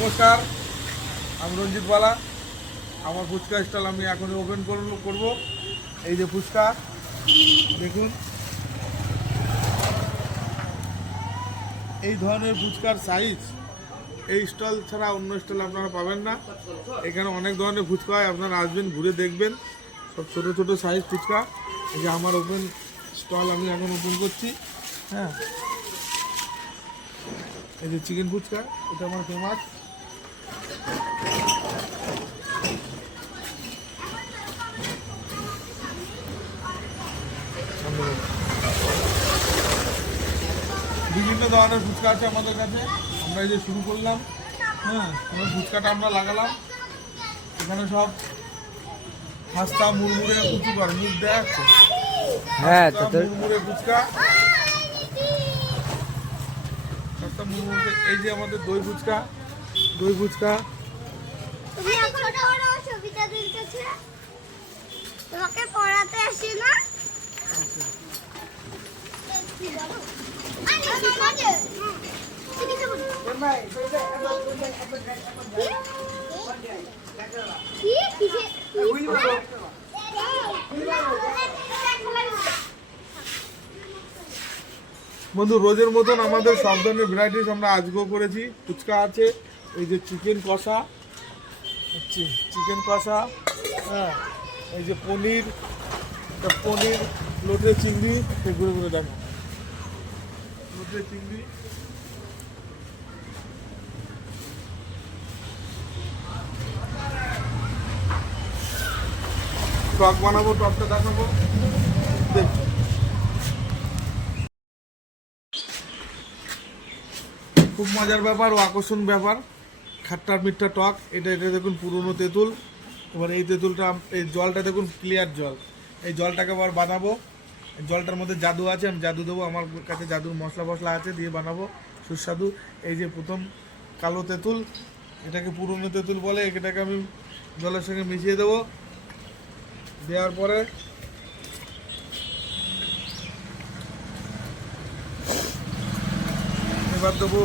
নমস্কার, আমি রঞ্জিত বালা। আমার ফুচকা স্টল আমি এখনই ওপেন করব। এই যে ফুচকা দেখুন, এই ধরনের ফুচকার সাইজ এই স্টল ছাড়া অন্য স্টল আপনারা পাবেন না। এখানে অনেক ধরনের ফুচকা হয়, আপনারা আসবেন, ঘুরে দেখবেন। সব ছোটো ছোটো সাইজ ফুচকা। এই যে আমার ওপেন স্টল আমি এখন ওপেন করছি। হ্যাঁ, এই যে চিকেন ফুচকা, এটা আমার ফেমাস। বিভিন্ন ধরনের ফুচকা আছে আমাদের কাছে। আমরা এই যে শুরু করলাম। হ্যাঁ, এবার ফুচকাটা আমরা লাগালাম। এখানে সব খাস্তা মুড়মুড়ে উঁচু করে মুখ দেওয়া যাচ্ছে। হ্যাঁ, মুড়মুড়ে ফুচকা, খাস্তা মুড়মুড়ে। এই যে আমাদের দই ফুচকা, দই ফুচকা। তোমাকে পড়াতে আসি না? বন্ধু, রোজের মতন আমাদের সব ধরনের ভ্যারাইটিস আমরা আজকেও করেছি। ফুচকা আছে, এই যে চিকেন কষা, চিকেন কষা। হ্যাঁ, এই যে পনির, পনির লোটে চিংড়ি, ঘুরে ঘুরে দেখো লোটে চিংড়ি। টক বানাবো, টকটা দেখাবো। খুব মজার ব্যাপার ও আকর্ষণ ব্যাপার, খাট্টা মিঠা টক। এটা দেখুন পুরনো তেঁতুল। এবার এই তেঁতুলটা, এই জলটা দেখুন ক্লিয়ার জল। এই জলটাকে আবার বানাবো। জলটার মধ্যে জাদু আছে, আমি জাদু দেবো। আমার কাছে জাদুর মশলা আছে, দিয়ে বানাবো সুস্বাদু। এই যে প্রথম কালো তেঁতুল, এটাকে পুরনো তেঁতুল বলে। এটাকে আমি জলের সঙ্গে মিশিয়ে দেবো। দেওয়ার পরে এবার দেবো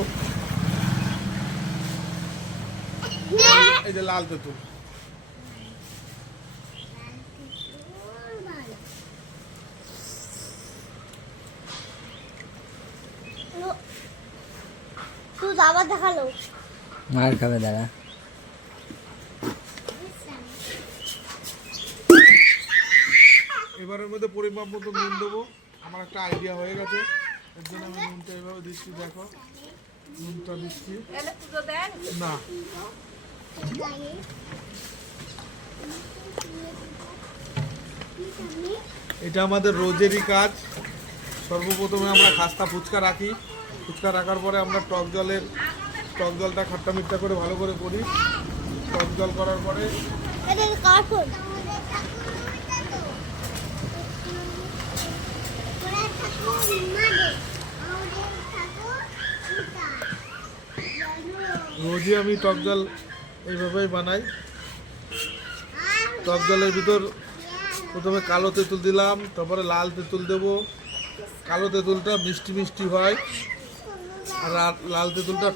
এই যে লাল তেঁতুল। আবার দেখালো, মার খাবে দাদা। এবারের মধ্যে পরিমাপ মতো নুন দেবো। আমার একটা আইডিয়া হয়ে গেছে, এর জন্য আমি নুনটা এভাবে দিচ্ছি। দেখো, নুনটা দিচ্ছি না। এটা আমাদের রোজেরই কাজ। সর্বপ্রথমে আমরা খাস্তা ফুচকা রাখি। ফুচকা রাখার পরে আমরা টক জলটা খাট্টা মিঠা করে ভালো করে করি। টক জল করার পরে রোজই আমি টক জল এইভাবেই বানাই। টক জলের ভিতর প্রথমে কালো তেঁতুল দিলাম, তারপরে লাল তেঁতুল দেব। কালো তেঁতুলটা মিষ্টি মিষ্টি হয়, আর লাল তেঁতুলটা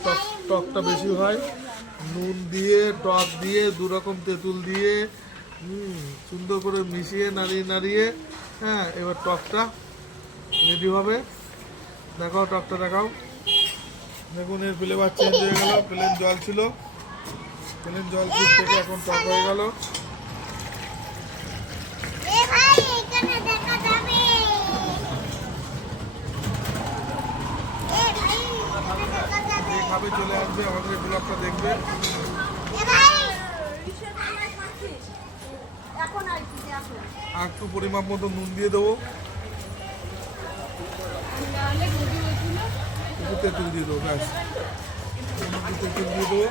টকটা বেশি হয়। নুন দিয়ে, টক দিয়ে, দুরকম তেঁতুল দিয়ে সুন্দর করে মিশিয়ে নাড়িয়ে হ্যাঁ, এবার টকটা রেডি হবে। দেখাও, টকটা দেখাও। দেখুন, এর ফ্লেভার চেঞ্জ হয়ে গেল। প্লেন জল ছিল, প্লেন জল থেকে এখন টক হয়ে গেল। যে খাবে চলে আসবে, আমাদের এই ব্লগটা দেখবে। আর একটু পরিমাপ মতো নুন দিয়ে দেবো, একটু তেঁতুল দিয়ে দেবো, ব্যাস। তেঁতুল দিয়ে দেবো।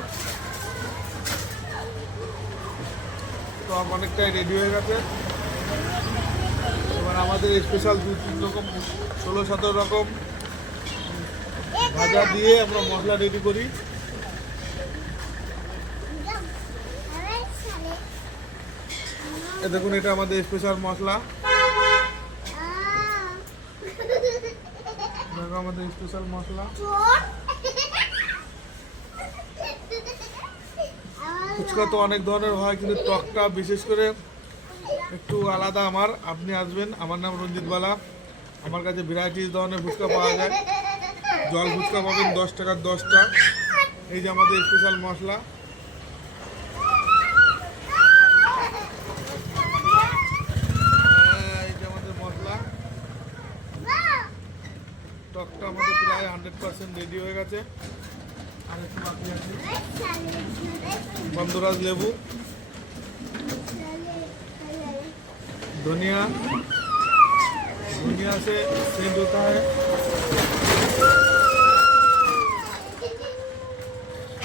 তো অনেকটাই রেডি হয়ে গেছে। এবার আমাদের স্পেশাল 2-3 রকম 16-17 রকম ভাজা দিয়ে আমরা মশলা রেডি করি। দেখুন, এটা আমাদের স্পেশাল মশলা। দেখো আমাদের স্পেশাল মশলা। ফুচকা তো অনেক ধরনের হয়, কিন্তু টকটা বিশেষ করে একটু আলাদা আমার। আপনি আসবেন, আমার নাম রঞ্জিত বালা। আমার কাছে ভ্যারাইটিস ধরনের ফুচকা পাওয়া যায়। জল ফুচকা পাবেন 10 টাকার 10টা। এই যে আমাদের স্পেশাল মশলা, এই যে আমাদের মশলা। টকটা আমাদের প্রায় 100% রেডি হয়ে গেছে। আর একটু বাকি আছে। গন্ধরাজ লেবু, धनिया, धनिया से सेंट होता है।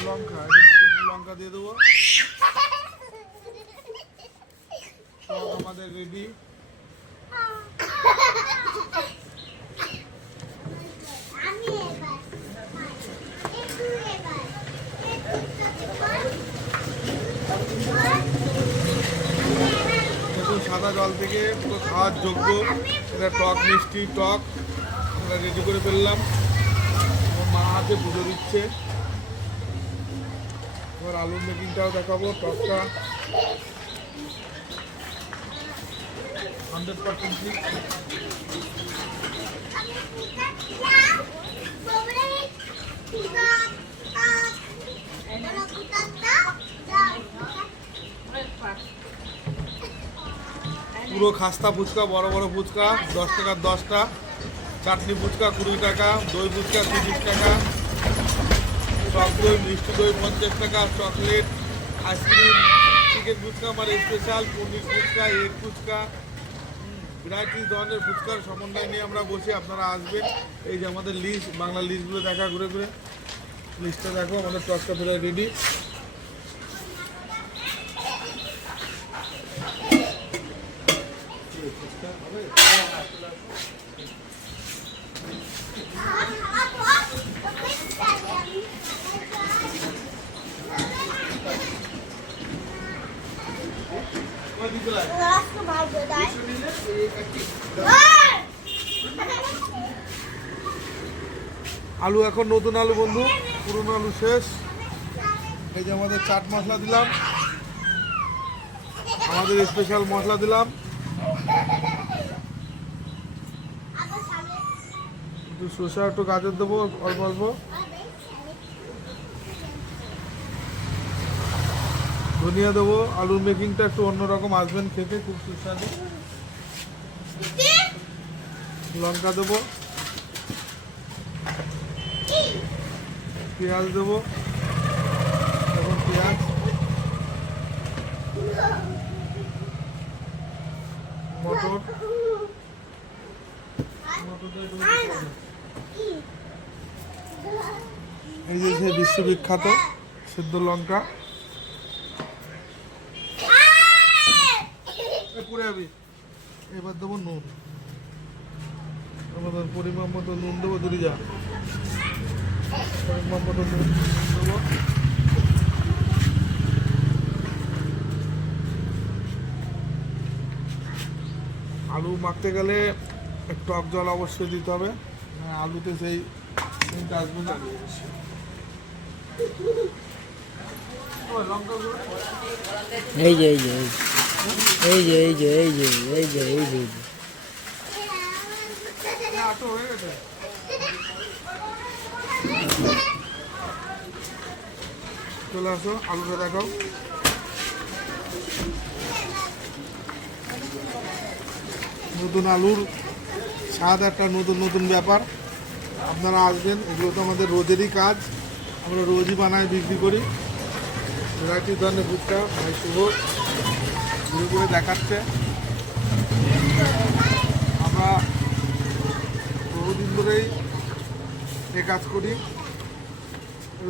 लंका, लंका দিয়ে দেবো। তো আমাদের রেডি। সাদা জল থেকে পুরো খাওয়ার যোগ্য, এটা টক মিষ্টি টক আমরা রেডি করে ফেললাম। আমার মা হাতে পুজো দিচ্ছে। এবার আলুর মেকিংটাও দেখাবো। টকটা 100% ঠিক। পুরো খাস্তা ফুচকা, বড় বড় ফুচকা 10 টাকার 10টা। চাটনি ফুচকা 20 টাকা, দই ফুচকা 30 টাকা, টক দই মিষ্টি দই 50 টাকা, চকলেট আইসক্রিম, চিকেন ফুচকা আমার স্পেশাল, পনির ফুচকা, এগ ফুচকা, ভ্যারাইটিস ধরনের ফুচকার সমন্বয় নিয়ে আমরা বসি। আপনারা আসবেন। এই যে আমাদের লিস্ট, বাংলা লিস্টগুলো দেখা ঘুরে ঘুরে। লিস্টটা দেখো, আমাদের টকটা প্রায় রেডি। আলু এখন নতুন আলু বন্ধু, পুরনো আলু শেষ। এই যে আমাদের চাট মশলা দিলাম, আমাদের স্পেশাল মশলা দিলাম, একটু শসা একটু গাজর দেবো অল্প অল্প, ধনিয়া দেবো। আলুর মেকিংটা একটু অন্যরকম, আসবেন খেতে, খুব সুস্বাদু। লঙ্কা দেবো, পেঁয়াজ দেবো, এখন পেঁয়াজ, মটর, এই যে সেই বিশ্ববিখ্যাত সিদ্ধ লঙ্কা, পুরে যাবি। এবার দেবো নুন, আমাদের পরিমাণ মতো নুন দেবো। যদি যা পরিমাণ মতো নুন দেবো। আলু মাখতে গেলে একটু টক জল অবশ্যই দিতে হবে, আলুতে সেই নুনটা আসবে না। এই যে এই যে এই যে এই যে এই যে এই যে এই যে হয়ে গেছে। চলে আসো, আলুটা দেখাও। নতুন আলুর স্বাদ একটা নতুন নতুন ব্যাপার। আপনারা আসবেন, এগুলো তো আমাদের রোজেরই কাজ, আমরা রোজই বানাই, বিক্রি করি। ভ্যারাইটি ধরনের ফুচকা ভাই শুভ ঘুরে ঘুরে দেখাচ্ছে। আমরা বহুদিন ধরেই এ কাজ করি।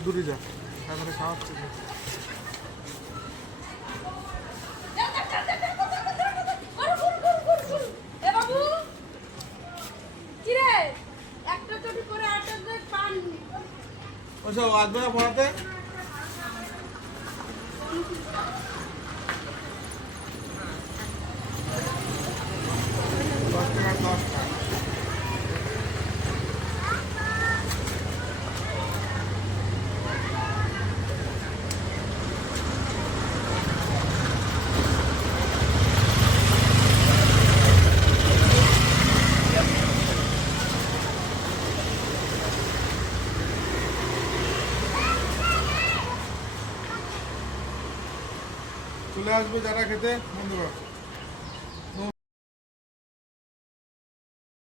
দূরে যা, তারপরে খাওয়াচ্ছে। ওসব আসবে না পড়াতে। চলে আসবে যারা খেতে বন্ধুরা।